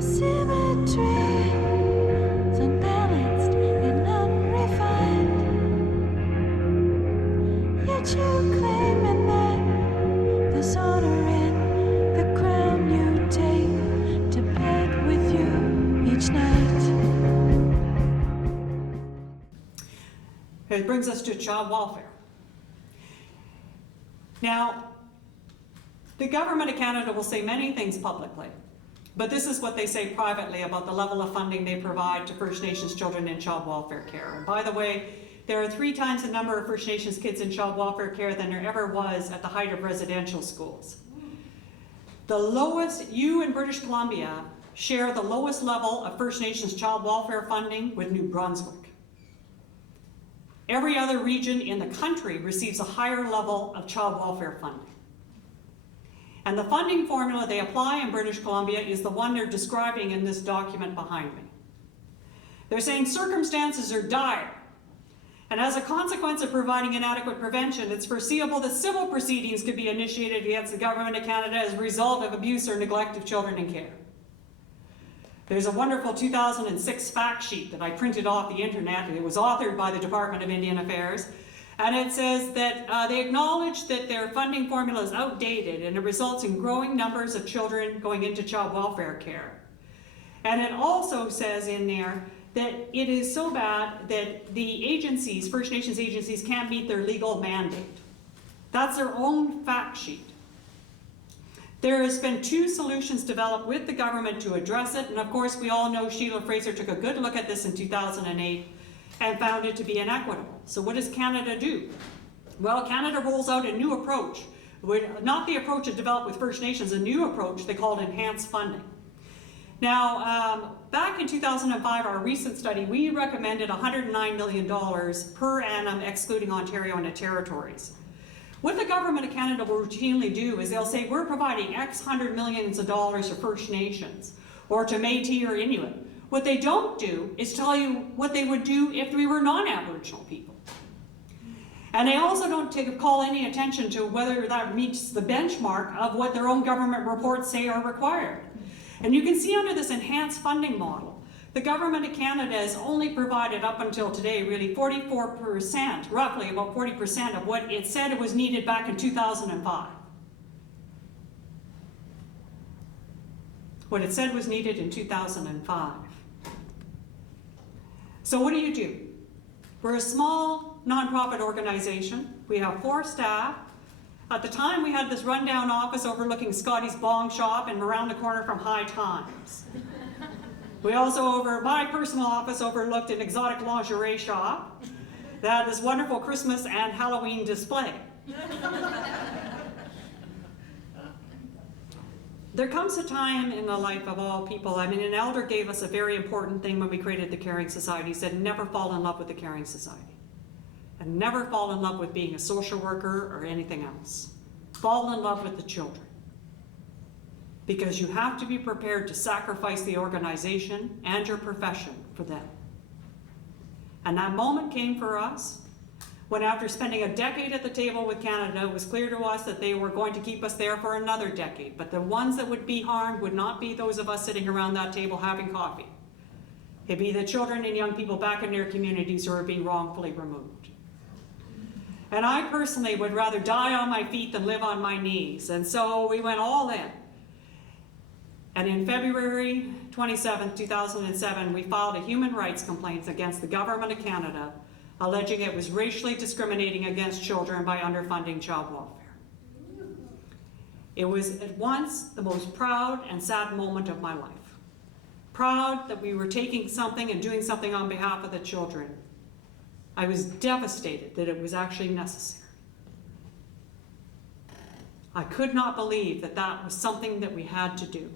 Symmetry is unbalanced and unrefined. Yet you claim in that there's honor in the crown you take to bed with you each night. It brings us to child welfare. Now, the government of Canada will say many things publicly, but this is what they say privately about the level of funding they provide to First Nations children in child welfare care. And by the way, there are 3 times the number of First Nations kids in child welfare care than there ever was at the height of residential schools. The lowest, you in British Columbia share the lowest level of First Nations child welfare funding with New Brunswick. Every other region in the country receives a higher level of child welfare funding. And the funding formula they apply in British Columbia is the one they're describing in this document behind me. They're saying circumstances are dire, and as a consequence of providing inadequate prevention, it's foreseeable that civil proceedings could be initiated against the Government of Canada as a result of abuse or neglect of children in care. There's a wonderful 2006 fact sheet that I printed off the internet, and it was authored by the Department of Indian Affairs. And it says that they acknowledge that their funding formula is outdated and it results in growing numbers of children going into child welfare care. And it also says in there that it is so bad that the agencies, First Nations agencies, can't meet their legal mandate. That's their own fact sheet. There has been 2 solutions developed with the government to address it, and of course we all know Sheila Fraser took a good look at this in 2008 and found it to be inequitable. So what does Canada do? Well, Canada rolls out a new approach, not the approach it developed with First Nations, a new approach they called enhanced funding. Now, back in 2005, our recent study, we recommended $109 million per annum excluding Ontario and the territories. What the Government of Canada will routinely do is they'll say, we're providing X hundred millions of dollars to First Nations or to Métis or Inuit. What they don't do is tell you what they would do if we were non-Aboriginal people. And they also don't call any attention to whether that meets the benchmark of what their own government reports say are required. And you can see under this enhanced funding model, the Government of Canada has only provided up until today really 44%, roughly about 40% of what it said it was needed back in 2005. What it said was needed in 2005. So what do? We're a small nonprofit organization. We have 4 staff. At the time we had this rundown office overlooking Scotty's Bong Shop and around the corner from High Times. We also, my personal office overlooked an exotic lingerie shop that is wonderful Christmas and Halloween display. There comes a time in the life of all people, I mean, an elder gave us a very important thing when we created the Caring Society. He said, never fall in love with the Caring Society. And never fall in love with being a social worker or anything else. Fall in love with the children. Because you have to be prepared to sacrifice the organization and your profession for them. And that moment came for us when, after spending a decade at the table with Canada, it was clear to us that they were going to keep us there for another decade. But the ones that would be harmed would not be those of us sitting around that table having coffee. It'd be the children and young people back in their communities who are being wrongfully removed. And I personally would rather die on my feet than live on my knees. And so we went all in. And in February 27, 2007, we filed a human rights complaint against the Government of Canada, alleging it was racially discriminating against children by underfunding child welfare. It was at once the most proud and sad moment of my life. Proud that we were taking something and doing something on behalf of the children. I was devastated that it was actually necessary. I could not believe that that was something that we had to do.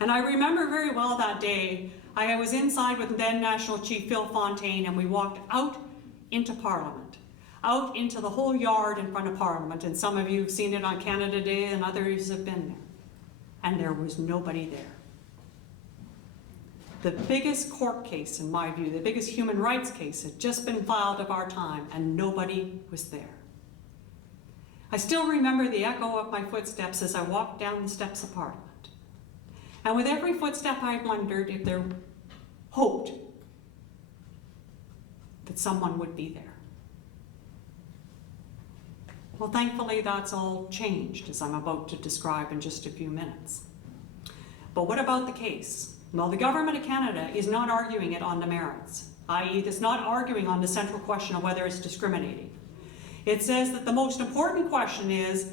And I remember very well that day, I was inside with then National Chief Phil Fontaine, and we walked out into Parliament, out into the whole yard in front of Parliament, and some of you have seen it on Canada Day and others have been there. And there was nobody there. The biggest court case, in my view, the biggest human rights case had just been filed of our time, and nobody was there. I still remember the echo of my footsteps as I walked down the steps of Parliament. And with every footstep, I wondered if there hoped that someone would be there. Well, thankfully, that's all changed, as I'm about to describe in just a few minutes. But what about the case? Well, the Government of Canada is not arguing it on the merits, i.e. it's not arguing on the central question of whether it's discriminating. It says that the most important question is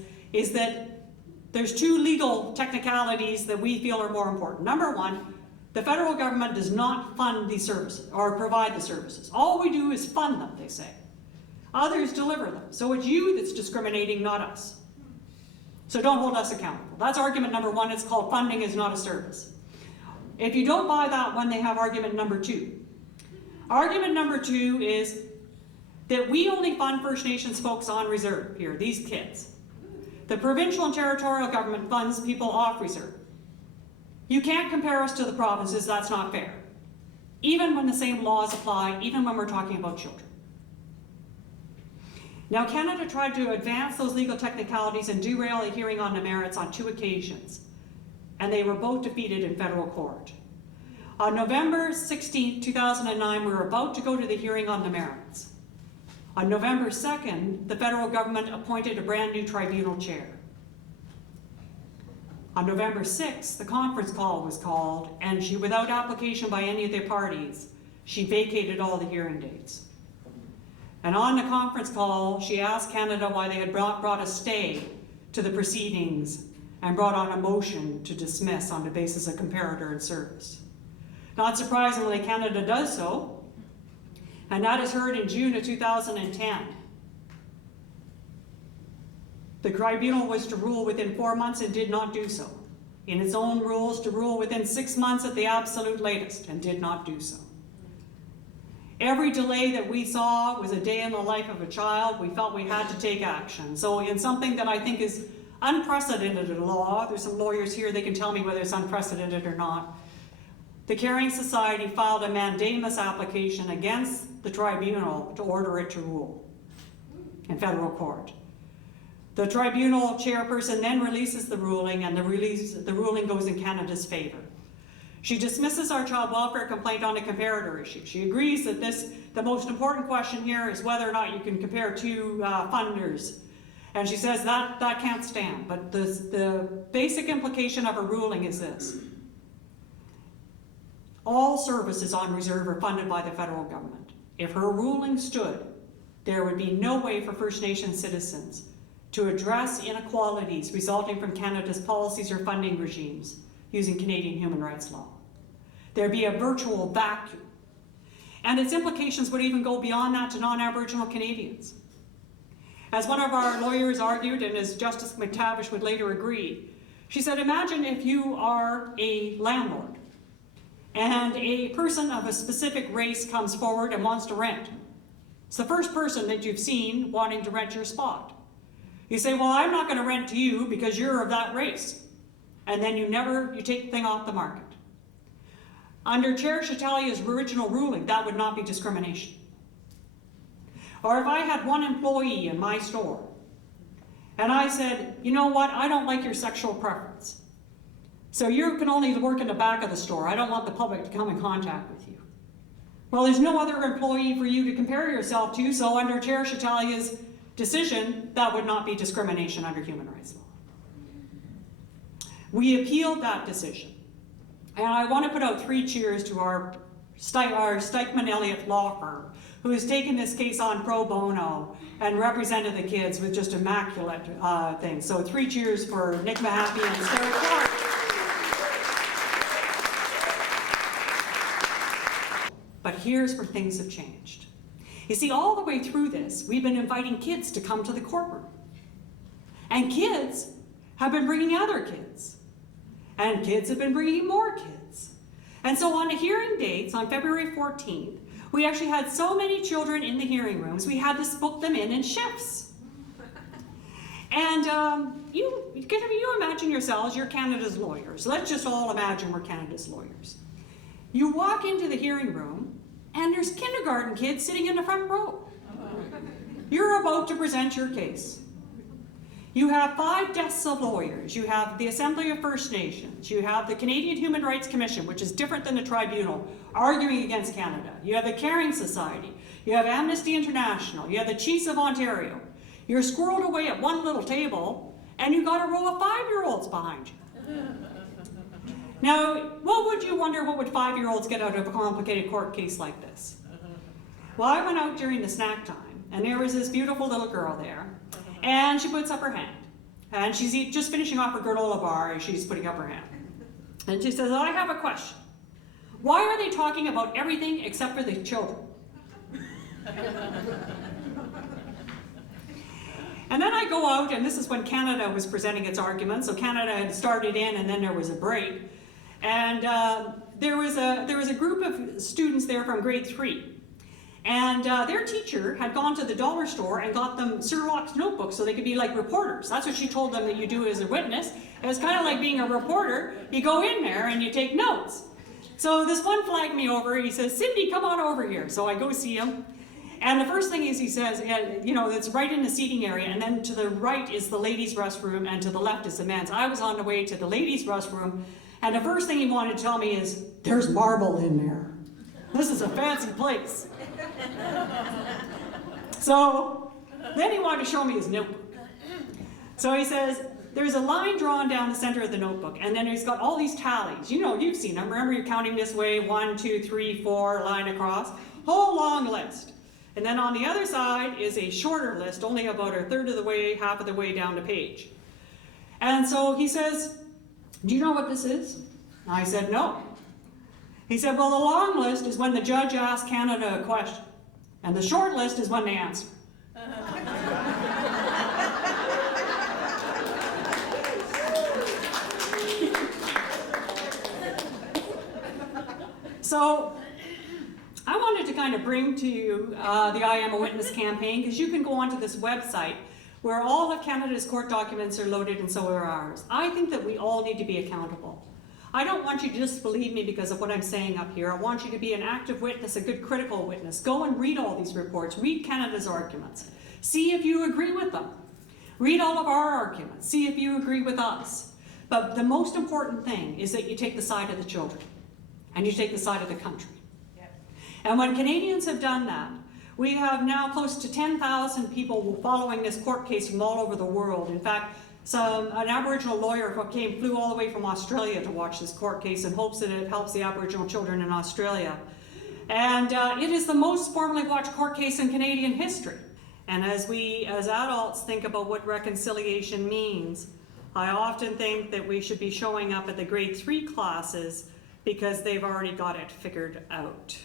that there's two legal technicalities that we feel are more important. Number one, the federal government does not fund these services or provide the services. All we do is fund them, they say. Others deliver them. So it's you that's discriminating, not us. So don't hold us accountable. That's argument number one. It's called funding is not a service. If you don't buy that one, they have argument number two. Argument number two is that we only fund First Nations folks on reserve here, these kids. The provincial and territorial government funds people off reserve. You can't compare us to the provinces, that's not fair. Even when the same laws apply, even when we're talking about children. Now, Canada tried to advance those legal technicalities and derail a hearing on the merits on two occasions, and they were both defeated in federal court. On November 16, 2009, we were about to go to the hearing on the merits. On November 2nd, the federal government appointed a brand new tribunal chair. On November 6th, the conference call was called, and she, without application by any of the parties, she vacated all the hearing dates. And on the conference call, she asked Canada why they had brought a stay to the proceedings and brought on a motion to dismiss on the basis of comparator and service. Not surprisingly, Canada does so, and that is heard in June of 2010. The tribunal was to rule within 4 months and did not do so. In its own rules, to rule within 6 months at the absolute latest, and did not do so. Every delay that we saw was a day in the life of a child. We felt we had to take action. So in something that I think is unprecedented in law, there's some lawyers here, they can tell me whether it's unprecedented or not. The Caring Society filed a mandamus application against the tribunal to order it to rule in federal court. The tribunal chairperson then releases the ruling, and the ruling goes in Canada's favor. She dismisses our child welfare complaint on a comparator issue. She agrees that the most important question here is whether or not you can compare two funders. And she says that can't stand. But the basic implication of her ruling is this. All services on reserve are funded by the federal government. If her ruling stood, there would be no way for First Nation citizens to address inequalities resulting from Canada's policies or funding regimes using Canadian human rights law. There'd be a virtual vacuum. And its implications would even go beyond that to non-Aboriginal Canadians. As one of our lawyers argued, and as Justice McTavish would later agree, she said, imagine if you are a landlord and a person of a specific race comes forward and wants to rent. It's the first person that you've seen wanting to rent your spot. You say, well, I'm not going to rent to you because you're of that race. And then you take the thing off the market. Under Chair Chatalia's original ruling, that would not be discrimination. Or if I had one employee in my store, and I said, you know what, I don't like your sexual preference. So you can only work in the back of the store. I don't want the public to come in contact with you. Well, there's no other employee for you to compare yourself to, so under Chair Chatalia's decision, that would not be discrimination under human rights law. We appealed that decision. And I want to put out 3 cheers to our Stikeman Elliott law firm, who has taken this case on pro bono and represented the kids with just immaculate things. So 3 cheers for Nick Mahaffey and Sarah Clark. But here's where things have changed. You see, all the way through this, we've been inviting kids to come to the courtroom. And kids have been bringing other kids. And kids have been bringing more kids. And so on the hearing dates, on February 14th, we actually had so many children in the hearing rooms, we had to book them in shifts. And you imagine yourselves, you're Canada's lawyers. Let's just all imagine we're Canada's lawyers. You walk into the hearing room, and there's kindergarten kids sitting in the front row. You're about to present your case. You have 5 desks of lawyers. You have the Assembly of First Nations. You have the Canadian Human Rights Commission, which is different than the tribunal, arguing against Canada. You have the Caring Society. You have Amnesty International. You have the Chiefs of Ontario. You're squirreled away at one little table, and you got a row of 5-year-olds behind you. Now, what would 5-year-olds get out of a complicated court case like this? Well, I went out during the snack time, and there was this beautiful little girl there, and she puts up her hand. And she's just finishing off her granola bar, and she's putting up her hand. And she says, I have a question. Why are they talking about everything except for the children? And then I go out, and this is when Canada was presenting its argument. So Canada had started in, and then there was a break. And there was a group of students there from grade 3. And their teacher had gone to the dollar store and got them Sherlock's notebooks so they could be like reporters. That's what she told them that you do as a witness. It was kind of like being a reporter. You go in there and you take notes. So this one flagged me over. He says, Cindy, come on over here. So I go see him. And the first thing is he says, it's right in the seating area, and then to the right is the ladies' restroom, and to the left is the men's. I was on the way to the ladies' restroom, and the first thing he wanted to tell me is, there's marble in there. This is a fancy place. So then he wanted to show me his notebook. So he says, there's a line drawn down the center of the notebook, and then he's got all these tallies. You've seen them. Remember, you're counting this way, 1, 2, 3, 4, line across. Whole long list. And then on the other side is a shorter list, only about a third of the way, half of the way down the page. And so he says, do you know what this is? And I said, no. He said, well, the long list is when the judge asks Canada a question, and the short list is when they answer. So I wanted to kind of bring to you the I Am a Witness campaign, because you can go onto this website where all of Canada's court documents are loaded, and so are ours. I think that we all need to be accountable. I don't want you to just believe me because of what I'm saying up here. I want you to be an active witness, a good critical witness. Go and read all these reports. Read Canada's arguments. See if you agree with them. Read all of our arguments. See if you agree with us. But the most important thing is that you take the side of the children, and you take the side of the country. And when Canadians have done that, we have now close to 10,000 people following this court case from all over the world. In fact, an Aboriginal lawyer flew all the way from Australia to watch this court case in hopes that it helps the Aboriginal children in Australia. And it is the most formally watched court case in Canadian history. And as we, as adults, think about what reconciliation means, I often think that we should be showing up at the grade 3 classes because they've already got it figured out.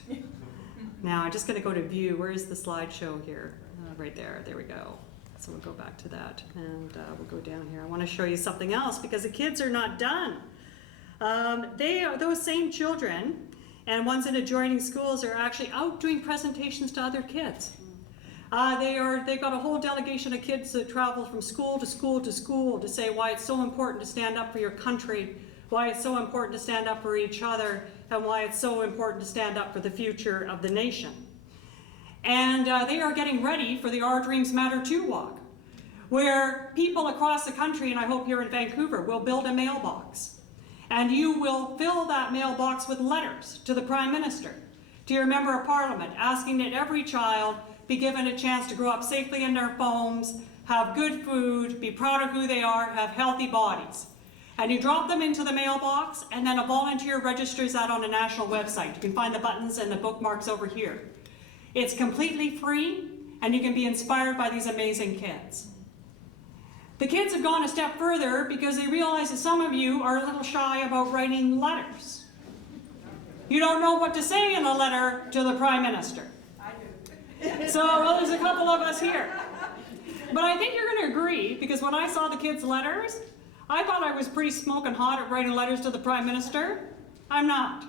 Now, I'm just going to go to view. Where is the slideshow here? Right there. There we go. So we'll go back to that, and we'll go down here. I want to show you something else because the kids are not done. Those same children and ones in adjoining schools are actually out doing presentations to other kids. They've got a whole delegation of kids that travel from school to school to school to say why it's so important to stand up for your country, why it's so important to stand up for each other, and why it's so important to stand up for the future of the nation. And they are getting ready for the Our Dreams Matter 2 walk, where people across the country, and I hope here in Vancouver, will build a mailbox. And you will fill that mailbox with letters to the Prime Minister, to your Member of Parliament, asking that every child be given a chance to grow up safely in their homes, have good food, be proud of who they are, have healthy bodies. And you drop them into the mailbox, and then a volunteer registers that on a national website. You can find the buttons and the bookmarks over here. It's completely free, and you can be inspired by these amazing kids. The kids have gone a step further because they realize that some of you are a little shy about writing letters. You don't know what to say in a letter to the Prime Minister. I do. So, well, there's a couple of us here. But I think you're going to agree, because when I saw the kids' letters, I thought I was pretty smoking hot at writing letters to the Prime Minister. I'm not.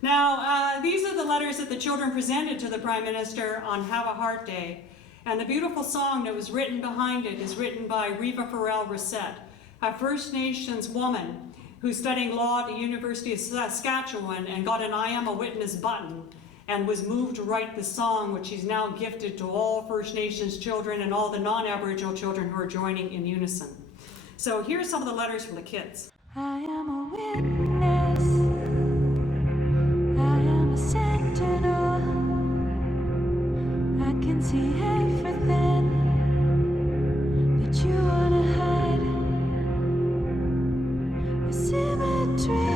Now, these are the letters that the children presented to the Prime Minister on Have a Heart Day. And the beautiful song that was written behind it is written by Reva Farrell-Rissette, a First Nations woman who's studying law at the University of Saskatchewan and got an I Am a Witness button and was moved to write the song, which he's now gifted to all First Nations children and all the non-Aboriginal children who are joining in unison. So here's some of the letters from the kids. I am a witness, I am a sentinel, I can see everything that you want to hide. Your symmetry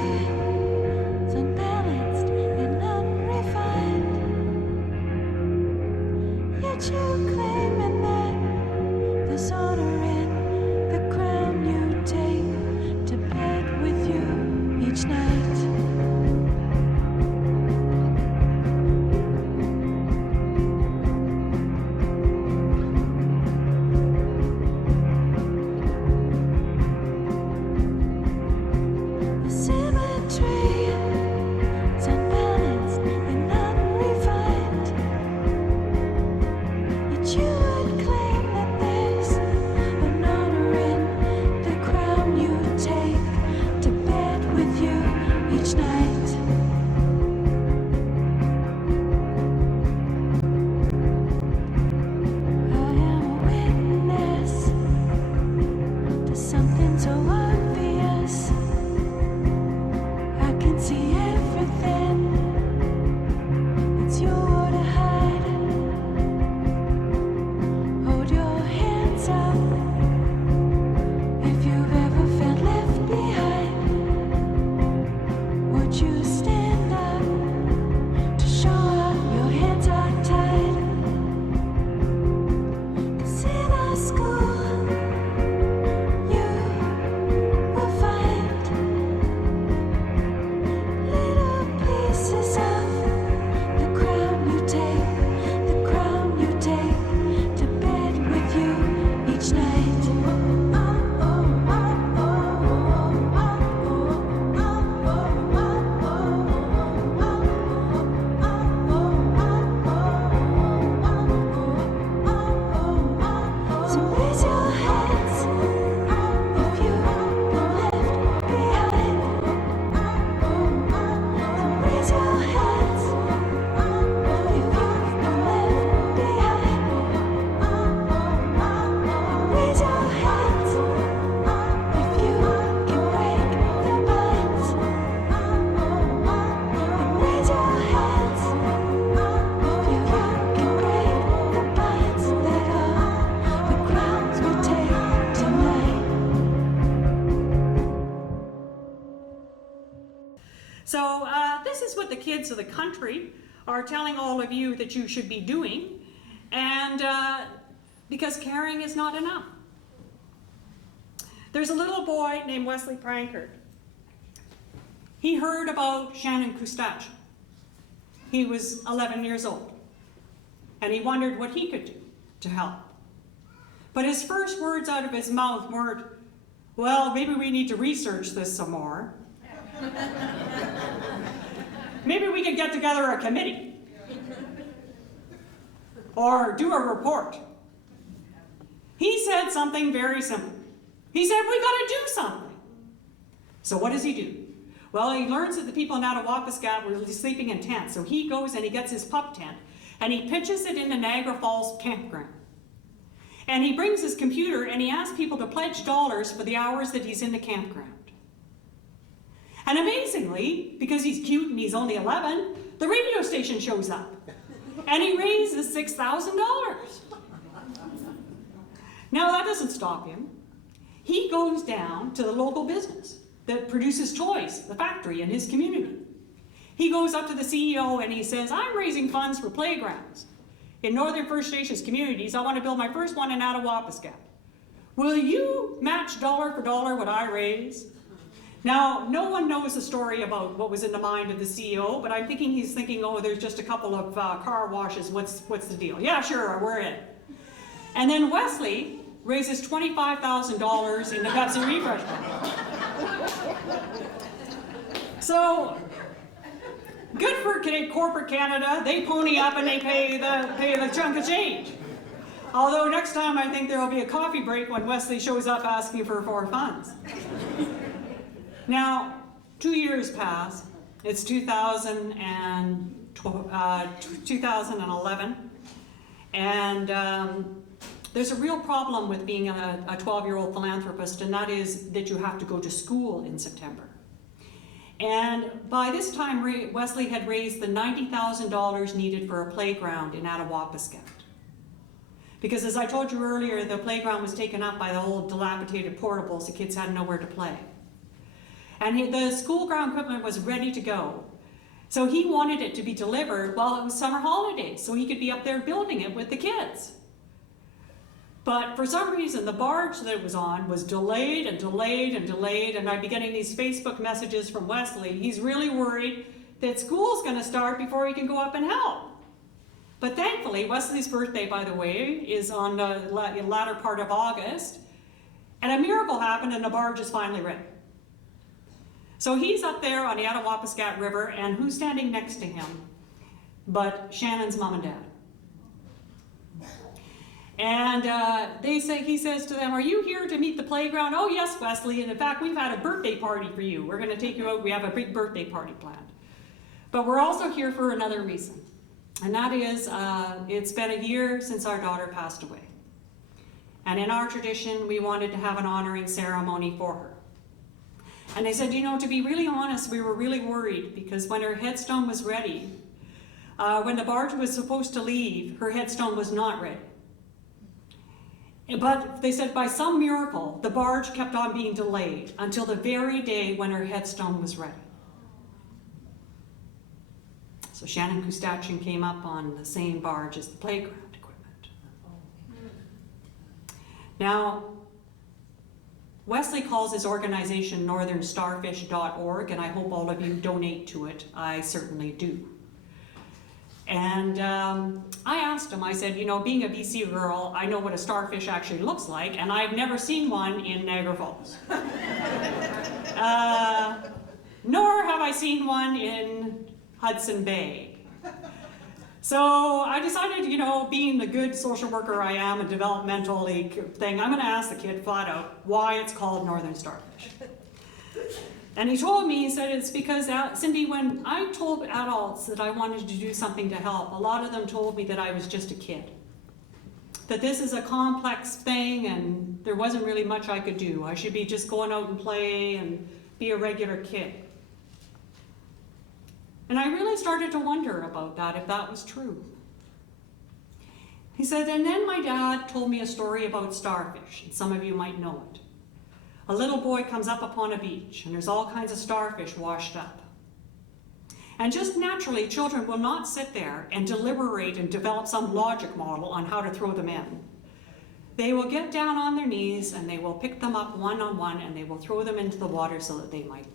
is unbalanced and unrefined, yet you claiming that there's honor in the crown you take to bed with you each night. The symmetry is unbalanced and unrefined, yet you would claim that there's an honor in the crown you take to bed with you each night. I am a witness to something so obvious. I can see everything that's yours to hide. Hold your hands up if you've ever felt left behind. Would you stand up to show up? Your hands are tied. 'Cause in our school you will find little pieces of the crown you take to bed with you each night. So raise your hands if you've been left behind. Raise your hands if you've been left behind. Raise your hands if you can break the binds. Raise your hands if you can break the binds that are the crowns we take tonight. So this is what the kids of the country are telling all of you that you should be doing, and because caring is not enough. There's a little boy named Wesley Prankard. He heard about Shannon Coustache. He was 11 years old, and he wondered what he could do to help. But his first words out of his mouth weren't, well, maybe we need to research this some more. Maybe we could get together a committee or do a report. He said something very simple. He said, we gotta do something. So what does he do? Well, he learns that the people in Attawapiskat were sleeping in tents. So he goes and he gets his pup tent and he pitches it into Niagara Falls campground. And he brings his computer and he asks people to pledge dollars for the hours that he's in the campground. And amazingly, because he's cute and he's only 11, the radio station shows up. And he raises $6,000. Now that doesn't stop him. He goes down to the local business that produces toys, the factory in his community. He goes up to the CEO and he says, I'm raising funds for playgrounds in Northern First Nations communities. I want to build my first one in Attawapiskat. Will you match dollar for dollar what I raise? Now, no one knows the story about what was in the mind of the CEO, but I'm thinking he's thinking, oh, there's just a couple of car washes. What's the deal? Yeah, sure, we're in. And then Wesley raises $25,000 in the Pepsi Refresh Fund. So, good for corporate Canada. They pony up and they pay the chunk of change. Although next time I think there will be a coffee break when Wesley shows up asking for funds. Now, 2 years pass. It's 2000 and 2011. And there's a real problem with being a 12-year-old philanthropist, and that is that you have to go to school in September. And by this time, Wesley had raised the $90,000 needed for a playground in Attawapiskat. Because as I told you earlier, the playground was taken up by the old dilapidated portables. The kids had nowhere to play. And the school ground equipment was ready to go. So he wanted it to be delivered while it was summer holidays, so he could be up there building it with the kids. But for some reason, the barge that it was on was delayed and delayed and delayed, and I'd be getting these Facebook messages from Wesley. He's really worried that school's going to start before he can go up and help. But thankfully, Wesley's birthday, by the way, is on the latter part of August, and a miracle happened and the barge is finally ready. So he's up there on the Attawapiskat River, and who's standing next to him but Shannon's mom and dad? And he says to them, "Are you here to meet the playground?" "Oh yes, Wesley, and in fact we've had a birthday party for you. We're going to take you out, we have a big birthday party planned. But we're also here for another reason, and that is it's been a year since our daughter passed away. And in our tradition, we wanted to have an honoring ceremony for her. And they said, you know, to be really honest, we were really worried because when her headstone was ready, when the barge was supposed to leave, her headstone was not ready. But they said by some miracle, the barge kept on being delayed until the very day when her headstone was ready. So Shannon Kustachin came up on the same barge as the playground equipment. Now, Wesley calls his organization northernstarfish.org, and I hope all of you donate to it. I certainly do. And I asked him, I said, you know, being a BC girl, I know what a starfish actually looks like, and I've never seen one in Niagara Falls. Nor have I seen one in Hudson Bay. So I decided, you know, being the good social worker I am, a developmental thing, I'm going to ask the kid flat out why it's called northern starfish. And he told me, he said, it's because, Cindy, when I told adults that I wanted to do something to help, a lot of them told me that I was just a kid. That this is a complex thing and there wasn't really much I could do. I should be just going out and play and be a regular kid. And I really started to wonder about that, if that was true. He said, and then my dad told me a story about starfish, and some of you might know it. A little boy comes up upon a beach, and there's all kinds of starfish washed up. And just naturally, children will not sit there and deliberate and develop some logic model on how to throw them in. They will get down on their knees, and they will pick them up one on one, and they will throw them into the water so that they might live.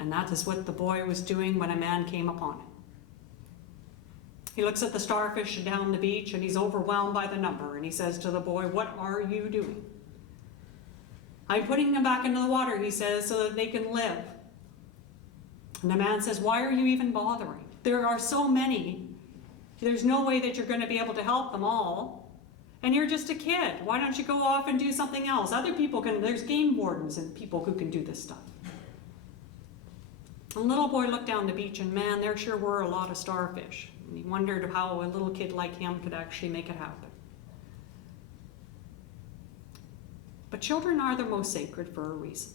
And that is what the boy was doing when a man came upon him. He looks at the starfish down the beach, and he's overwhelmed by the number, and he says to the boy, what are you doing? I'm putting them back into the water, he says, so that they can live. And the man says, why are you even bothering? There are so many. There's no way that you're going to be able to help them all. And you're just a kid. Why don't you go off and do something else? Other people can, there's game wardens and people who can do this stuff. And the little boy looked down the beach, and man, there sure were a lot of starfish. And he wondered how a little kid like him could actually make it happen. But children are the most sacred for a reason.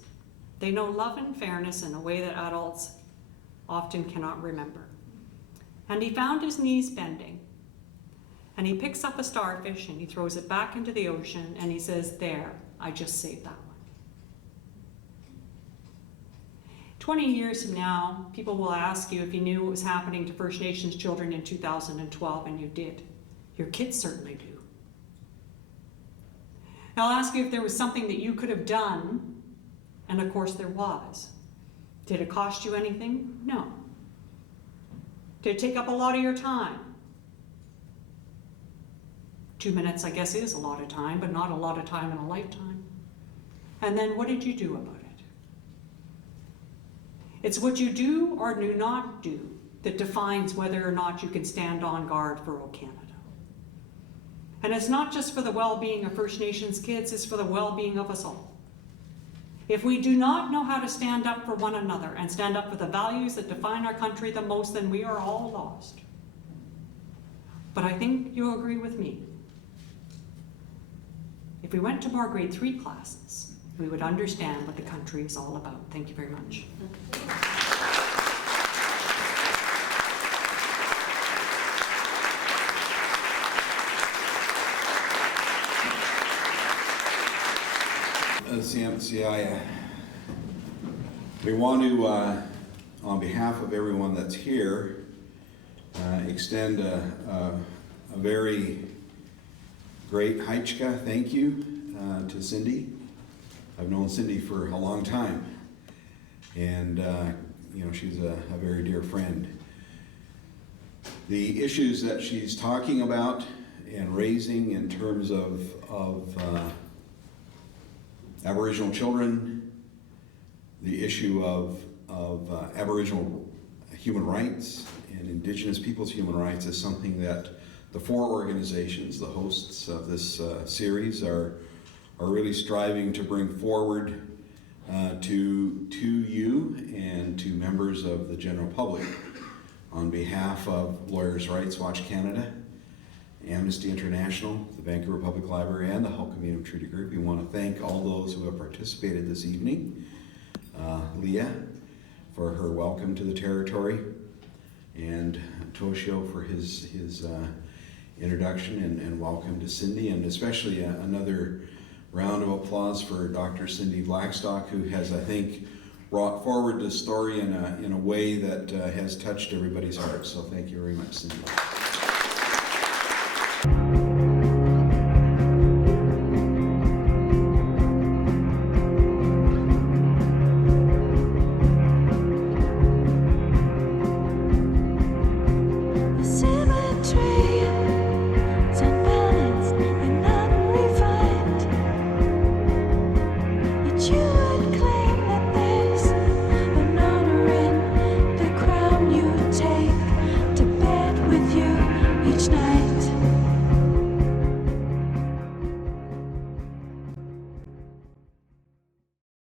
They know love and fairness in a way that adults often cannot remember. And he found his knees bending, and he picks up a starfish and he throws it back into the ocean, and he says, there, I just saved that one. 20 years from now, people will ask you if you knew what was happening to First Nations children in 2012, and you did. Your kids certainly do. I'll ask you if there was something that you could have done, and of course there was. Did it cost you anything? No. Did it take up a lot of your time? 2 minutes, I guess, is a lot of time, but not a lot of time in a lifetime. And then what did you do about it? It's what you do or do not do that defines whether or not you can stand on guard for O Canada. And it's not just for the well-being of First Nations kids, it's for the well-being of us all. If we do not know how to stand up for one another and stand up for the values that define our country the most, then we are all lost. But I think you'll agree with me. If we went to more grade 3 classes, we would understand what the country is all about. Thank you very much. CMCI, we want to, on behalf of everyone that's here, extend a very great Haichka thank you to Cindy. I've known Cindy for a long time, and you know, she's a very dear friend. The issues that she's talking about and raising in terms of Aboriginal children, the issue of Aboriginal human rights and Indigenous peoples' human rights is something that the 4 organizations, the hosts of this series, are really striving to bring forward to you and to members of the general public. On behalf of Lawyers' Rights Watch Canada, Amnesty International, the Vancouver Public Library, and the Hulkamanian Treaty Group, we want to thank all those who have participated this evening. Leah for her welcome to the territory, and Toshio for his introduction and welcome to Cindy, and especially another round of applause for Dr. Cindy Blackstock, who has, I think, brought forward this story in a way that has touched everybody's heart. So thank you very much, Cindy.